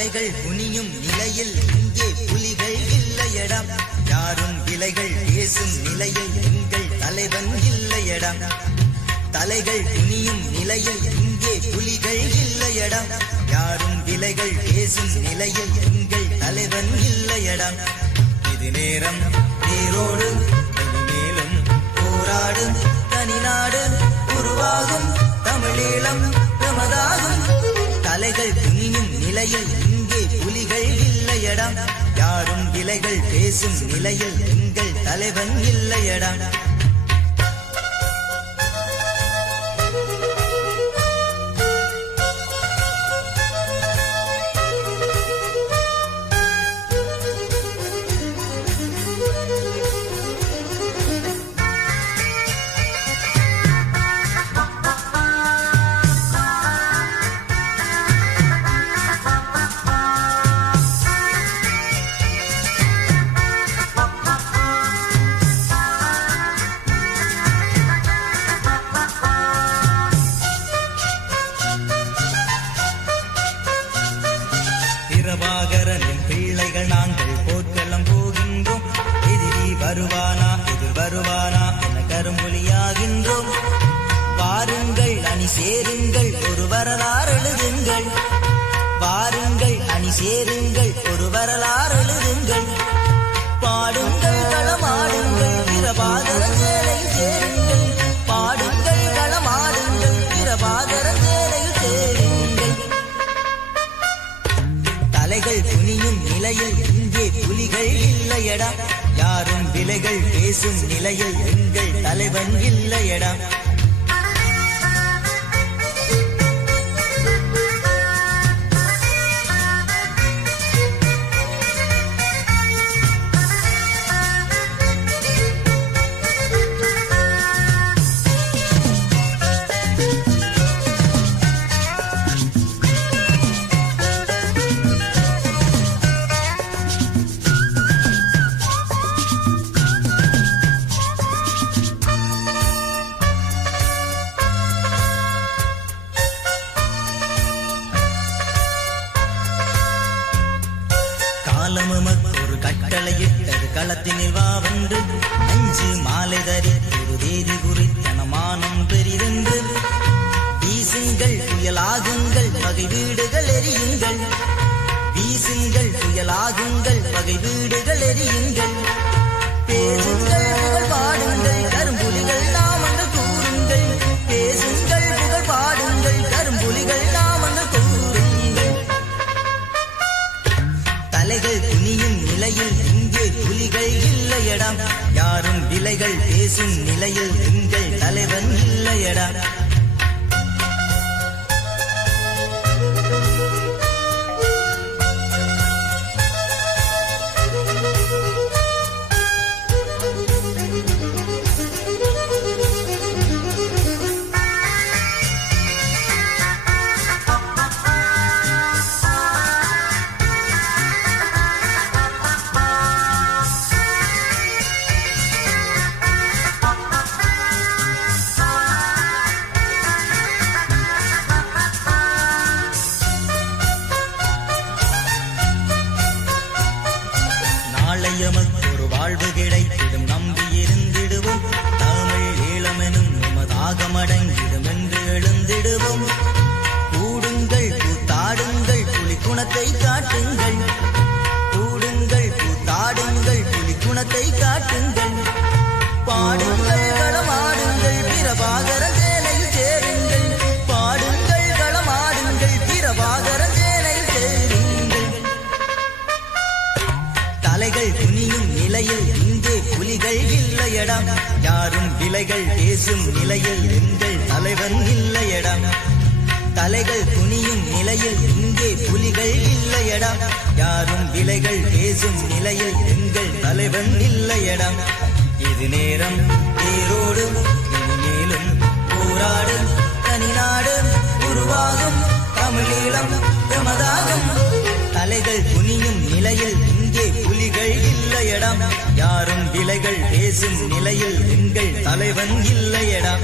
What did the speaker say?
தலைகள் குனியும் நிலையில் இங்கே புலிகள் இல்லையடா. யாரும் விலைகள் பேசும் நிலையில் எங்கள் தலைவன் இல்லையடா. தலைகள் குனியும் நிலையில் இங்கே புலிகள் இல்லையடா. யாரும் விலைகள் பேசும் நிலையில் எங்கள் தலைவன் இல்லையடா. இது நேரம் நீரோடு மேலும் போராடு தனிநாடு உருவாகும் தமிழீழம் நமதாகும். தலைகள் குனியும் நிலையில் இங்கே புலிகள் இல்லையடா. யாரும் விலைகள் பேசும் நிலையில் எங்கள் தலைவன் இல்லையடா. பிரபாகரனின் பிள்ளைகள் நாங்கள் போர்க்களம் போகின்றோம். எதிரி வருவானா எதிர் வருவானா என கரும்புலியாகின்றோம். வாருங்கள் அணி சேருங்கள் ஒரு வரலாறு எழுதுங்கள். வாருங்கள் அணி சேருங்கள் ஒரு வரலாறு எழுதுங்கள். பாடுங்கள் களமாடுங்கள் பிரபாகரன் சேலையில் சேருங்கள். பாடுங்கள் களமாடுங்கள் பிரபாகரன் சேலையில் சேருங்கள். தலைகள் குனியும் நிலையில் இங்கே புலிகள் இல்லையடா. யாரும் விலைகள் பேசும் நிலையில் எங்கள் தலைவன் இல்லையடா. ஒரு கட்டளையிட்டது களத்தினில் வாவென்று அஞ்சு மாலை தரி ஒரு தேதி குறித்தனமானம் பெரிதென்று. வீசுங்கள் புயலாகுங்கள் பகை வீடுகள் எரியுங்கள். வீசுங்கள் புயலாகுங்கள் பகை வீடுகள் எரியுங்கள். பேசுங்கள் புகழ் பாடுங்கள் கரும்புலிகள் நாமங்கள் கூறுங்கள். பேசுங்கள் புகழ் பாடுங்கள் கரும்புலிகள் நாமங்கள் கூறுங்கள். தலைகள் குனியும் நிலையில் இங்கே புலிகள் இல்லையடா. யாரும் விலைகள் பேசும் நிலையில் எங்கள் தலைவன் இல்லையடா. ஒரு வாழ்வு கிடைத்திடும் நம்பியிருந்திடுவோம். தமிழ் ஈழமெனும் உமதாக மடங்கிடும் என்று எழுந்திடுவோம். கூடுங்கள் கூத்தாடுங்கள் புலி குணத்தை காட்டுங்கள். கூடுங்கள் கூத்தாடுங்கள் புலி குணத்தை காட்டுங்கள். பாடுங்கள் களமாடுங்கள் பிரபாகரன் சேனையில் சேருங்கள். பாடுங்கள் களமாடுங்கள் பிரபாகரன் சேனையில் சேருங்கள். தலைகள் குனியும் நிலையில் இங்கே புலிகள் இல்லையடா. யாரும் விலைகள் பேசும் நிலையில் எங்கள் தலைவன் இல்லையடா. தலைகள் குனியும் நிலையில் இங்கே புலிகள் இல்லையடா. யாரும் விலைகள் பேசும் நிலையில் எங்கள் தலைவன் இல்லையடா. இது நேரம் தேரோடு மேலும் போராடு தனிநாடு உருவாகும் தமிழீழம் நமதாகும். தலைகள் குனியும் நிலையில் இங்கே புலிகள் இல்லையடா. யாரும் விலைகள் பேசும் நிலையில் எங்கள் தலைவன் இல்லையடா.